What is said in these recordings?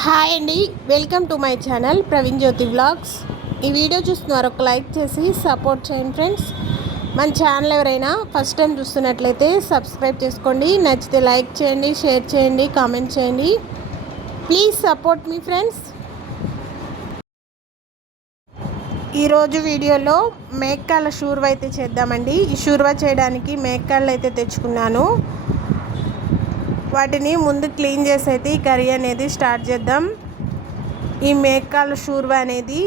Hi అండి welcome to my channel Praveen Jyothi vlogs. ఈ video చూస్తున్నారు ఒక లైక్ చేసి సపోర్ట్ చేయండి ఫ్రెండ్స్. మన ఛానల్ ఎవరైనా ఫస్ట్ టైం చూస్తున్నట్లయితే సబ్స్క్రైబ్ చేసుకోండి నచ్చితే లైక్ చేయండి షేర్ చేయండి కామెంట్ చేయండి. ప్లీజ్ సపోర్ట్ మీ ఫ్రెండ్స్. ఈరోజు వీడియోలో మేక్కాళ్ళ షూర్వ అయితే చేద్దామండి. ఈ షూర్వ చేయడానికి మేక్కాళ్ళు అయితే తెచ్చుకున్నాను. వాటిని ముందు క్లీన్ చేసి అయితే ఈ కర్రీ అనేది స్టార్ట్ చేద్దాం. ఈ మేకాల షూర్వా అనేది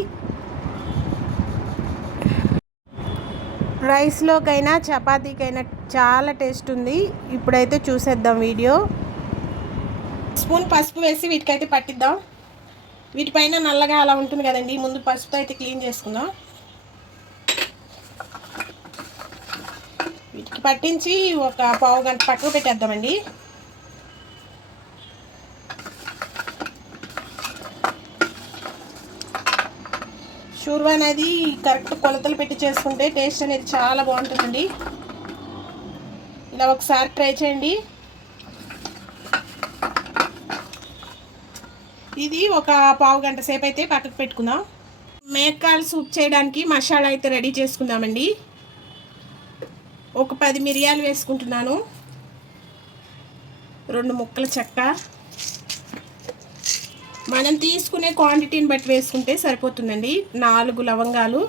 రైస్లోకైనా చపాతీకైనా చాలా టేస్ట్ ఉంది. ఇప్పుడైతే చూసేద్దాం వీడియో. స్పూన్ పసుపు వేసి వీటికైతే పట్టిద్దాం. వీటిపైన నల్లగా అలా ఉంటుంది కదండి. ముందు పసుపుతో అయితే క్లీన్ చేసుకుందాం. వీటికి పట్టించి ఒక పావు గంట పక్కకు పెట్టేద్దామండి. షూర్వా అనేది కరెక్ట్ కొలతలు పెట్టి చేసుకుంటే టేస్ట్ అనేది చాలా బాగుంటుందండి. ఇలా ఒకసారి ట్రై చేయండి. ఇది ఒక పావు గంట సేపు అయితే పక్కకు పెట్టుకుందాం. మేకాల సూప్ చేయడానికి మసాలా అయితే రెడీ చేసుకుందామండి. ఒక పది మిరియాలు వేసుకుంటున్నాను. రెండు ముక్కల చెక్క. మనం తీసుకునే క్వాంటిటీని బట్టి వేసుకుంటే సరిపోతుందండి. నాలుగు లవంగాలు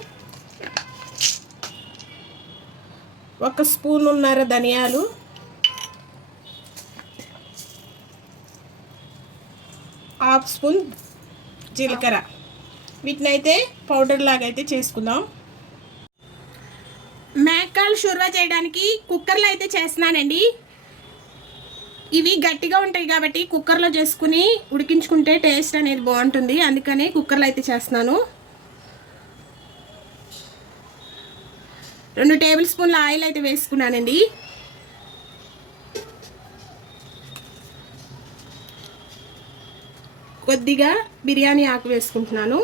ఒక స్పూన్ ఉన్నర ధనియాలు హాఫ్ స్పూన్ జీలకర్ర. వీటిని అయితే పౌడర్ లాగా అయితే చేసుకుందాం. మేకాలు షుర్వా చేయడానికి కుక్కర్లో అయితే చేస్తున్నానండి. ఇవి గట్టిగా ఉంటాయి కాబట్టి కుక్కర్లో చేసుకుని ఉడికించుకుంటే టేస్ట్ అనేది బాగుంటుంది. అందుకని కుక్కర్లో అయితే చేస్తున్నాను. రెండు టేబుల్ స్పూన్ల ఆయిల్ అయితే వేసుకున్నానండి. కొద్దిగా బిర్యానీ ఆకు వేసుకుంటున్నాను.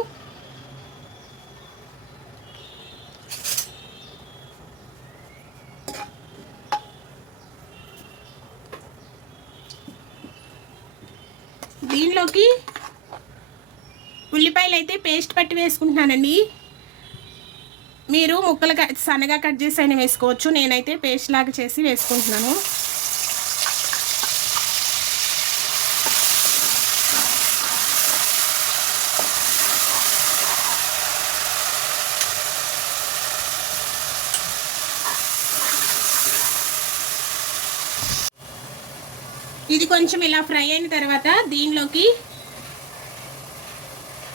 దీనిలోకి ఉల్లిపాయలు అయితే పేస్ట్ పట్టి వేసుకుంటున్నానండి. మీరు ముక్కలు సన్నగా కట్ చేసి అయినా వేసుకోవచ్చు. నేనైతే పేస్ట్ లాగా చేసి వేసుకుంటున్నాను. ఇది కొంచెం ఇలా ఫ్రై అయిన తర్వాత దీనిలోకి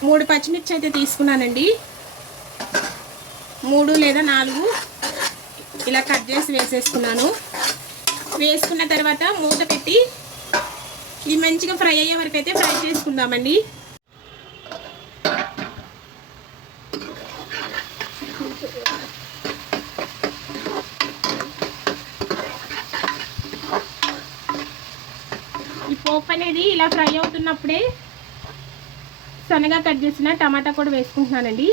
మూడు పచ్చిమిర్చి అయితే తీసుకున్నానండి. మూడు లేదా నాలుగు ఇలా కట్ చేసి వేసేసుకున్నాను. వేసుకున్న తర్వాత మూత పెట్టి ఇది మంచిగా ఫ్రై అయ్యే వరకు అయితే ఫ్రై చేసుకుందామండి. ఈ పోపు అనేది ఇలా ఫ్రై అవుతున్నప్పుడే సన్నగా కట్ చేసిన టమాటా కూడా వేసుకుంటున్నానండి.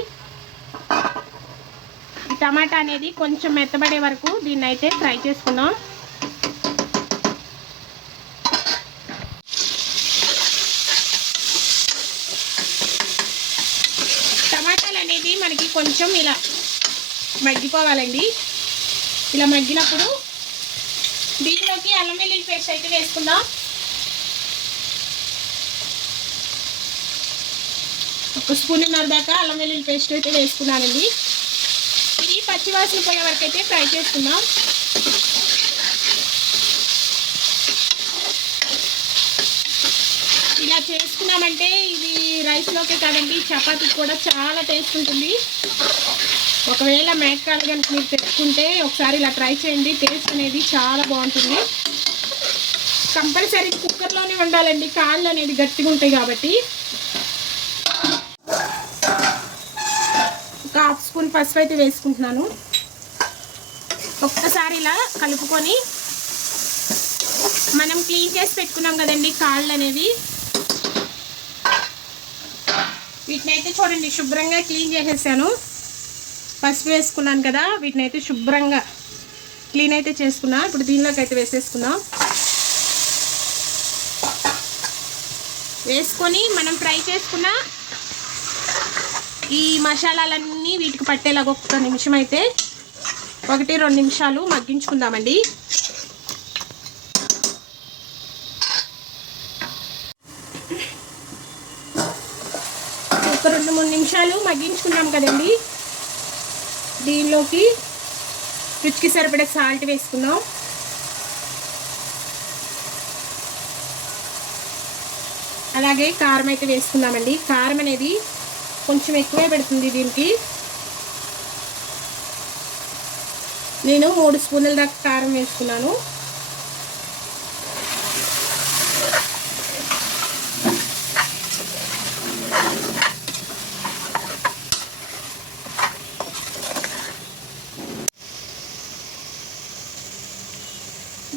టమాటా అనేది కొంచెం మెత్తబడే వరకు దీన్ని అయితే ఫ్రై చేసుకుందాం. టమాటాలు అనేది మనకి కొంచెం ఇలా మగ్గిపోవాలండి. ఇలా మగ్గినప్పుడు దీనిలోకి అల్లం వెల్లుల్లి పేస్ట్ అయితే వేసుకుందాం. ఒక స్పూన్నర దాకా అల్లం వెల్లుల్లి పేస్ట్ అయితే వేసుకున్నానండి. ఇది పచ్చివాసన పోయే వరకు అయితే ఫ్రై చేసుకుందాం. ఇలా చేసుకున్నామంటే ఇది రైస్లోకే కాదండి చపాతీకి కూడా చాలా టేస్ట్ ఉంటుంది. ఒకవేళ మేకాలు కనుక మీరు తెచ్చుకుంటే ఒకసారి ఇలా ట్రై చేయండి టేస్ట్ అనేది చాలా బాగుంటుంది. కంపల్సరీ కుక్కర్లోనే ఉండాలండి కాళ్ళు అనేది గట్టిగా ఉంటాయి కాబట్టి ఒక హాఫ్ స్పూన్ పసుపు అయితే వేసుకుంటున్నాను. ఒక్కసారి ఇలా కలుపుకొని మనం క్లీన్ చేసి పెట్టుకున్నాం కదండి కాళ్ళు అనేవి. వీటిని అయితే చూడండి శుభ్రంగా క్లీన్ చేసేసాను. పసుపు వేసుకున్నాను కదా వీటిని అయితే శుభ్రంగా క్లీన్ అయితే చేసుకున్నా. ఇప్పుడు దీనిలోకి అయితే వేసేసుకున్నాం వేసుకొని మనం ఫ్రై చేసుకున్న ఈ మసాలాలన్నీ వీటికి పట్టేలాగా ఒక్క నిమిషం అయితే ఒకటి రెండు నిమిషాలు మగ్గించుకుందామండి. ఒక రెండు మూడు నిమిషాలు మగ్గించుకున్నాం కదండి. దీనిలోకి రుచికి సరిపడే సాల్ట్ వేసుకుందాం. అలాగే కారం అయితే వేసుకుందామండి. కారం అనేది కొంచెం ఎక్కువే పెడుతుంది దీనికి. నేను మూడు స్పూన్ల దాకా కారం వేసుకున్నాను.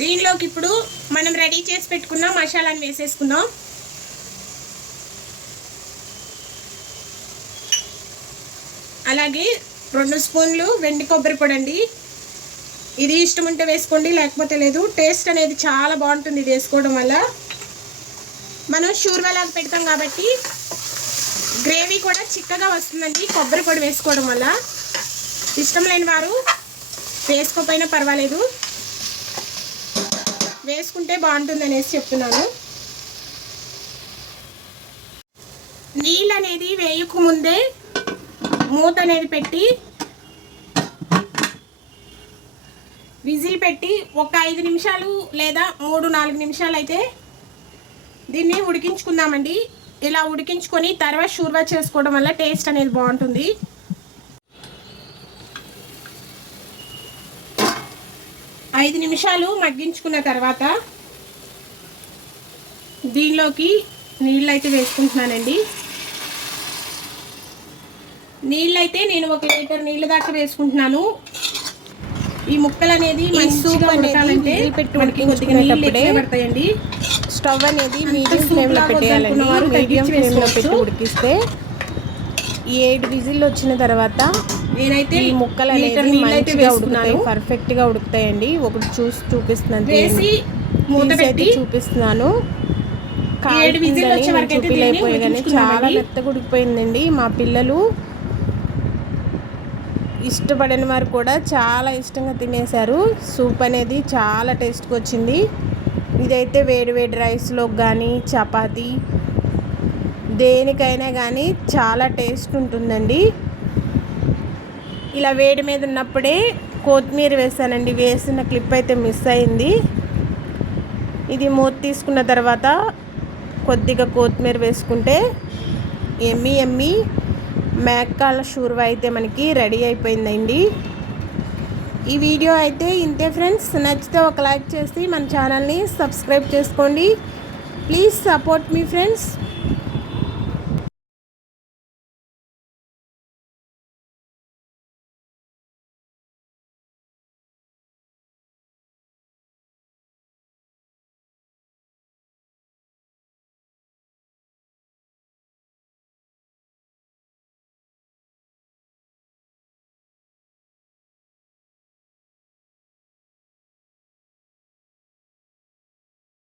దీనిలోకి ఇప్పుడు మనం రెడీ చేసి పెట్టుకున్న మసాలాను వేసేసుకుందాం. అలాగే రెండు స్పూన్లు వెండి కొబ్బరి పొడి అండి ఇది ఇష్టం ఉంటే వేసుకోండి లేకపోతే లేదు. టేస్ట్ అనేది చాలా బాగుంటుంది ఇది వేసుకోవడం వల్ల. మనం షూర్వాలాగా పెడతాం కాబట్టి గ్రేవీ కూడా చిక్కగా వస్తుందండి కొబ్బరి పొడి వేసుకోవడం వల్ల. ఇష్టం లేని వారు వేసుకోకపోయినా పర్వాలేదు. వేసుకుంటే బాగుంటుంది అనేసి చెప్తున్నాను. నీళ్ళు అనేది వేయకముందే మూత అనేది పెట్టి విజిల్ పెట్టి ఒక ఐదు నిమిషాలు లేదా మూడు నాలుగు నిమిషాలు అయితే దీన్ని ఉడికించుకుందామండి. ఇలా ఉడికించుకొని తర్వాత షూర్వా చేసుకోవడం వల్ల టేస్ట్ అనేది బాగుంటుంది. ఐదు నిమిషాలు మగ్గించుకున్న తర్వాత దీనిలోకి నీళ్ళు అయితే వేసుకుంటున్నానండి. నీళ్ళు అయితే నేను ఒక లీటర్ నీళ్ళ దాకా వేసుకుంటున్నాను. ఈ ముక్కలు అనేది అనేది ఉడకాలంటే మనకి కొద్దిగా నీళ్ళు పడతాయండి. స్టవ్ అనేది మీడియం ఫ్లేమ్లో పెట్టేయాలండి. మీడియం ఫ్లేమ్లో పెట్టి. ఉడికిస్తే ఈ ఏడు విజిల్ వచ్చిన తర్వాత నేనైతే ఈ ముక్కలు అనేది మంచిగా ఉడుకుతాయి. వేసుకున్నాను. పర్ఫెక్ట్గా ఉడుకుతాయండి. ఒకటి చూసి చూపిస్తున్నాను వేసి మూత పెట్టి చూపిస్తున్నాను. అయితే దీన్ని లేకపోయేగానే చాలా. మెత్తగా ఉడికిపోయిందండి. మా పిల్లలు ఇష్టపడని వారు కూడా చాలా ఇష్టంగా తినేశారు. సూప్ అనేది చాలా టేస్ట్గా వచ్చింది. ఇదైతే వేడి వేడి రైస్లోకి కానీ చపాతి దేనికైనా కానీ చాలా టేస్ట్ ఉంటుందండి. ఇలా వేడి మీద ఉన్నప్పుడే కొత్తిమీర వేసానండి. వేసిన క్లిప్ అయితే మిస్ అయింది. ఇది మూత తీసుకున్న తర్వాత కొద్దిగా కొత్తిమీర వేసుకుంటే ఎమ్మి ఎమ్మి మేకాల షూర్వ అయితే మనకి రెడీ అయిపోయిందండి. ఈ వీడియో అయితే ఇంతే ఫ్రెండ్స్. నచ్చితే ఒక లైక్ చేసి మన ఛానల్ని సబ్స్క్రైబ్ చేసుకోండి. ప్లీజ్ సపోర్ట్ మీ ఫ్రెండ్స్.